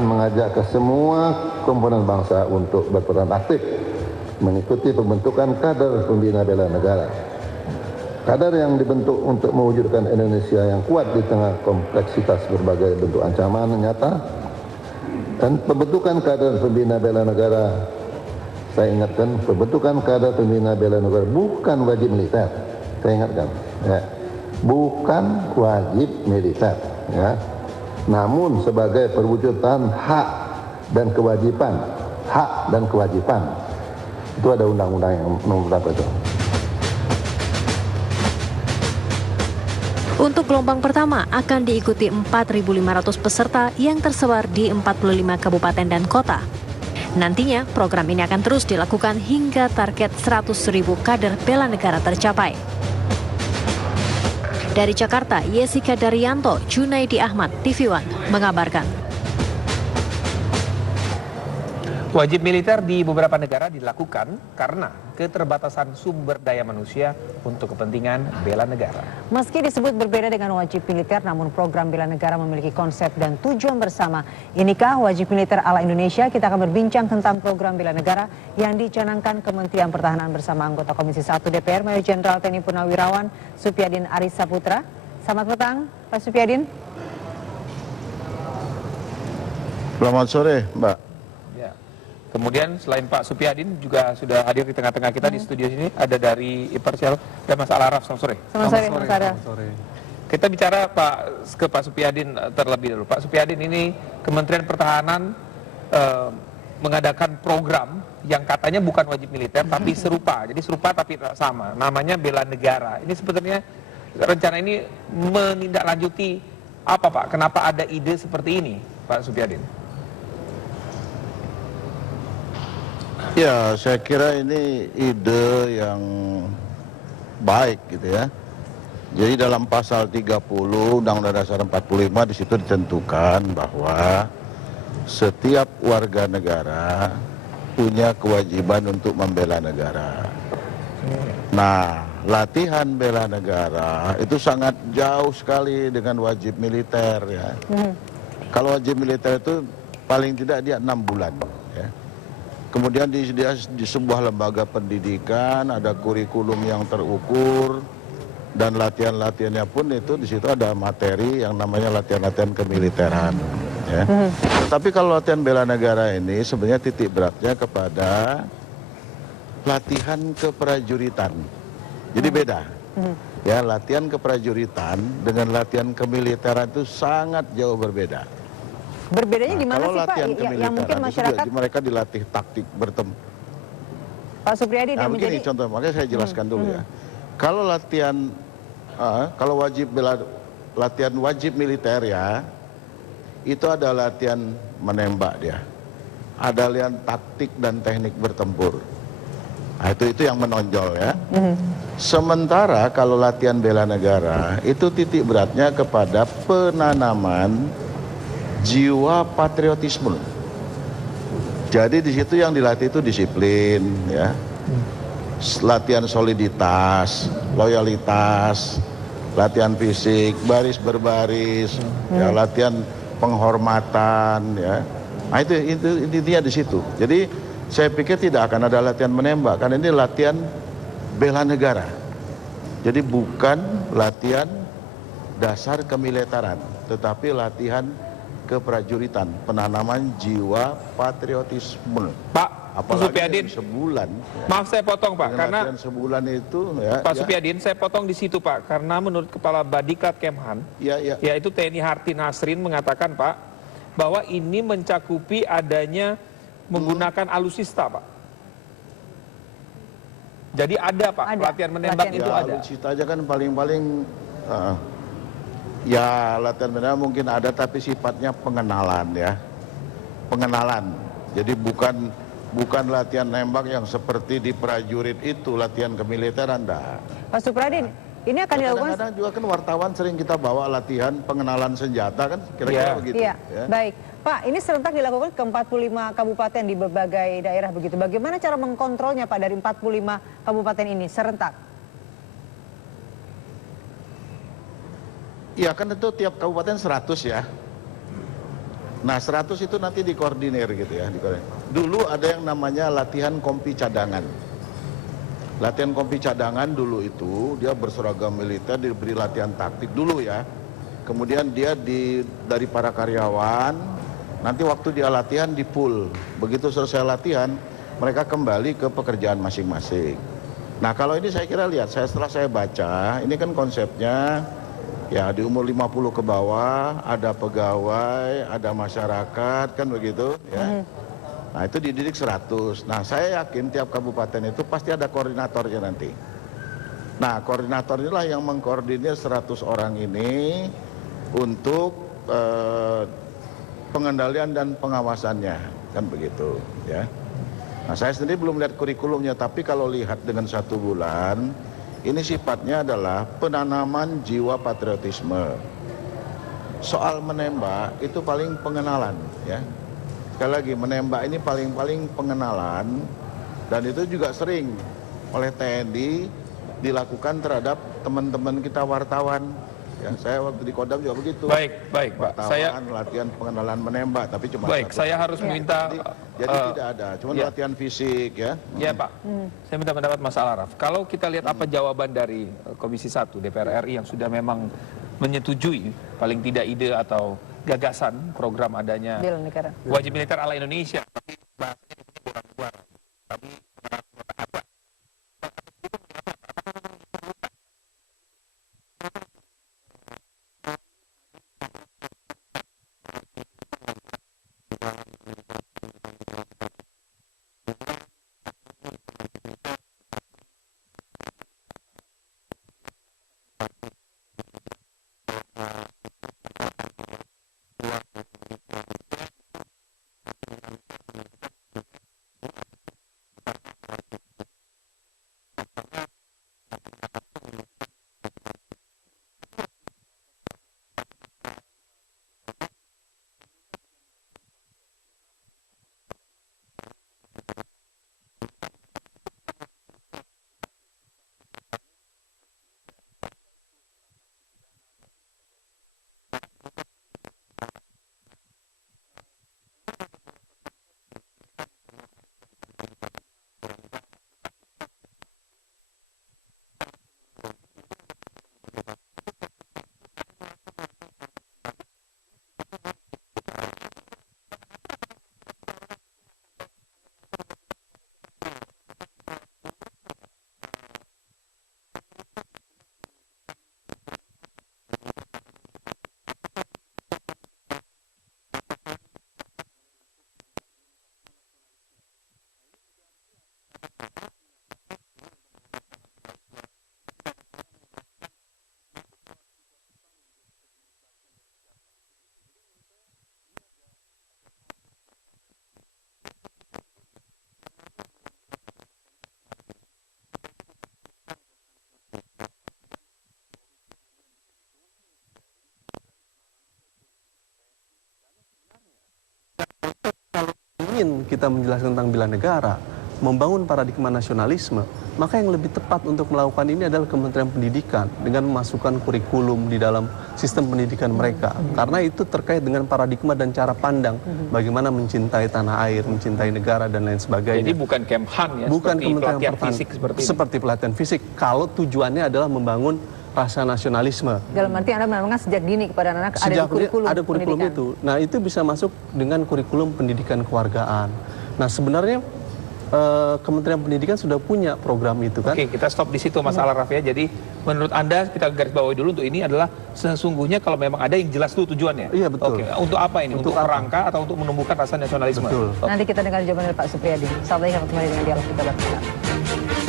mengajak ke semua komponen bangsa untuk berperan aktif mengikuti pembentukan kader pembina bela negara. Kader yang dibentuk untuk mewujudkan Indonesia yang kuat di tengah kompleksitas berbagai bentuk ancaman nyata. Dan pembentukan kader pembina bela negara, saya ingatkan, pembentukan kader pembina bela negara bukan wajib militer. Saya ingatkan, ya, bukan wajib militer, ya. Namun sebagai perwujudan hak dan kewajiban, itu ada undang-undang yang nomor berapa itu. Untuk gelombang pertama akan diikuti 4.500 peserta yang tersebar di 45 kabupaten dan kota. Nantinya program ini akan terus dilakukan hingga target 100.000 kader bela negara tercapai. Dari Jakarta, Yesika Daryanto, Junaidi Ahmad, TV One mengabarkan. Wajib militer di beberapa negara dilakukan karena keterbatasan sumber daya manusia untuk kepentingan bela negara. Meski disebut berbeda dengan wajib militer, namun program bela negara memiliki konsep dan tujuan bersama. Inikah wajib militer ala Indonesia? Kita akan berbincang tentang program bela negara yang dicanangkan Kementerian Pertahanan bersama anggota Komisi 1 DPR, Mayor Jenderal TNI Purnawirawan Supyadin Arisaputra. Selamat petang, Pak Supyadin. Selamat sore, Mbak. Kemudian selain Pak Supyadin juga sudah hadir di tengah-tengah kita di studio sini, ada dari Imparsial dan Mas Al-Araf. Selamat sore. Selamat sore. Kita bicara ke Pak Supyadin terlebih dulu. Pak Supyadin, ini Kementerian Pertahanan mengadakan program yang katanya bukan wajib militer tapi serupa. Jadi serupa tapi tak sama. Namanya bela negara. Ini sebetulnya rencana ini menindaklanjuti apa, Pak? Kenapa ada ide seperti ini, Pak Supyadin? Ya, saya kira ini ide yang baik gitu ya. Jadi dalam pasal 30 Undang-Undang Dasar 45 di situ ditentukan bahwa setiap warga negara punya kewajiban untuk membela negara. Nah, latihan bela negara itu sangat jauh sekali dengan wajib militer ya. Kalau wajib militer itu paling tidak dia 6 bulan ya. Kemudian di sebuah lembaga pendidikan ada kurikulum yang terukur dan latihan-latihannya pun itu di situ ada materi yang namanya latihan-latihan kemiliteran. Ya. Tapi kalau latihan bela negara ini sebenarnya titik beratnya kepada latihan keprajuritan. Jadi beda. Ya, latihan keprajuritan dengan latihan kemiliteran itu sangat jauh berbeda. Berbedanya gimana sih Pak? Yang mungkin masyarakat mereka dilatih taktik bertempur. Pak Supyadin yang begini menjadi contoh, makanya saya jelaskan dulu ya. Kalau latihan kalau latihan wajib militer ya, itu ada latihan menembak dia. Ada latihan taktik dan teknik bertempur. Nah, itu yang menonjol ya. Sementara kalau latihan bela negara itu titik beratnya kepada penanaman jiwa patriotisme. Jadi di situ yang dilatih itu disiplin, ya, latihan soliditas, loyalitas, latihan fisik, baris berbaris, ya, latihan penghormatan, ya. Nah itu intinya di situ. Jadi saya pikir tidak akan ada latihan menembak, karena ini latihan bela negara. Jadi bukan latihan dasar kemiliteran, tetapi latihan keprajuritan, penanaman jiwa patriotisme. Pak apalagi Supyadin, sebulan. maaf saya potong Pak, karena sebulan itu ya, Pak Supyadin, saya potong di situ Pak, karena menurut Kepala Badikat Kemhan, yaitu TNI Harti Nasrin mengatakan Pak, bahwa ini mencakupi adanya menggunakan alusista Pak. Jadi ada Pak, latihan menembak itu ada. Alusista aja kan paling-paling ya latihan menembak mungkin ada, tapi sifatnya pengenalan ya, pengenalan. Jadi bukan latihan nembak yang seperti di prajurit itu, latihan kemiliteran dah. Pak Supyadin, ini akan dilakukan. Kadang-kadang juga kan wartawan sering kita bawa latihan pengenalan senjata kan, kira-kira begitu. Iya, ya. baik. Pak, ini serentak dilakukan ke 45 kabupaten di berbagai daerah begitu. Bagaimana cara mengkontrolnya Pak dari 45 kabupaten ini serentak? Iya kan itu tiap kabupaten 100 ya. Nah 100 itu nanti dikoordinir gitu ya. Dulu ada yang namanya latihan kompi cadangan. Latihan kompi cadangan dulu itu dia berseragam militer, diberi latihan taktik dulu ya. Kemudian dia dari para karyawan, nanti waktu dia latihan di pool. Begitu selesai latihan, mereka kembali ke pekerjaan masing-masing. Nah kalau ini saya kira lihat, setelah saya baca, ini kan konsepnya ya di umur 50 ke bawah, ada pegawai, ada masyarakat, kan begitu ya. Nah itu dididik 100. Nah saya yakin tiap kabupaten itu pasti ada koordinatornya nanti. Nah koordinator inilah yang mengkoordinir 100 orang ini untuk pengendalian dan pengawasannya, kan begitu ya. Nah saya sendiri belum lihat kurikulumnya, tapi kalau lihat dengan 1 bulan, ini sifatnya adalah penanaman jiwa patriotisme. Soal menembak itu paling pengenalan ya. Sekali lagi menembak ini paling pengenalan, dan itu juga sering oleh TNI dilakukan terhadap teman-teman kita wartawan. Ya, saya waktu di Kodam juga begitu. Baik, Pak. Saya latihan pengenalan menembak, tapi cuma baik. Saya harus minta. Jadi tidak ada, cuma latihan fisik ya. Ya Pak. Saya minta pendapat Mas Al-Araf. Kalau kita lihat apa jawaban dari Komisi 1 DPR RI yang sudah memang menyetujui paling tidak ide atau gagasan program adanya wajib militer ala Indonesia. Tapi bahasanya di sini bukan tapi ingin kita menjelaskan tentang bela negara, membangun paradigma nasionalisme, maka yang lebih tepat untuk melakukan ini adalah Kementerian Pendidikan dengan memasukkan kurikulum di dalam sistem pendidikan mereka. Karena itu terkait dengan paradigma dan cara pandang bagaimana mencintai tanah air, mencintai negara dan lain sebagainya. Jadi bukan Kemhan ya, bukan seperti pelatihan fisik seperti pelatihan fisik. Kalau tujuannya adalah membangun rasa nasionalisme. Dalam arti Anda menanamkan sejak dini kepada anak ada kurikulum itu. Nah, itu bisa masuk dengan kurikulum pendidikan kewargaan. Nah, sebenarnya Kementerian Pendidikan sudah punya program itu kan. Oke, kita stop di situ Mas Al-Araf ya. Jadi menurut Anda kita garis bawahi dulu untuk ini adalah sesungguhnya kalau memang ada yang jelas itu tujuannya. Iya, betul. Oke, untuk apa ini? Untuk kerangka atau untuk menumbuhkan rasa nasionalisme? Betul. Nanti kita dengar jawaban dari Pak Supriyadi. Saat lagi kembali dengan dialog kita berikutnya.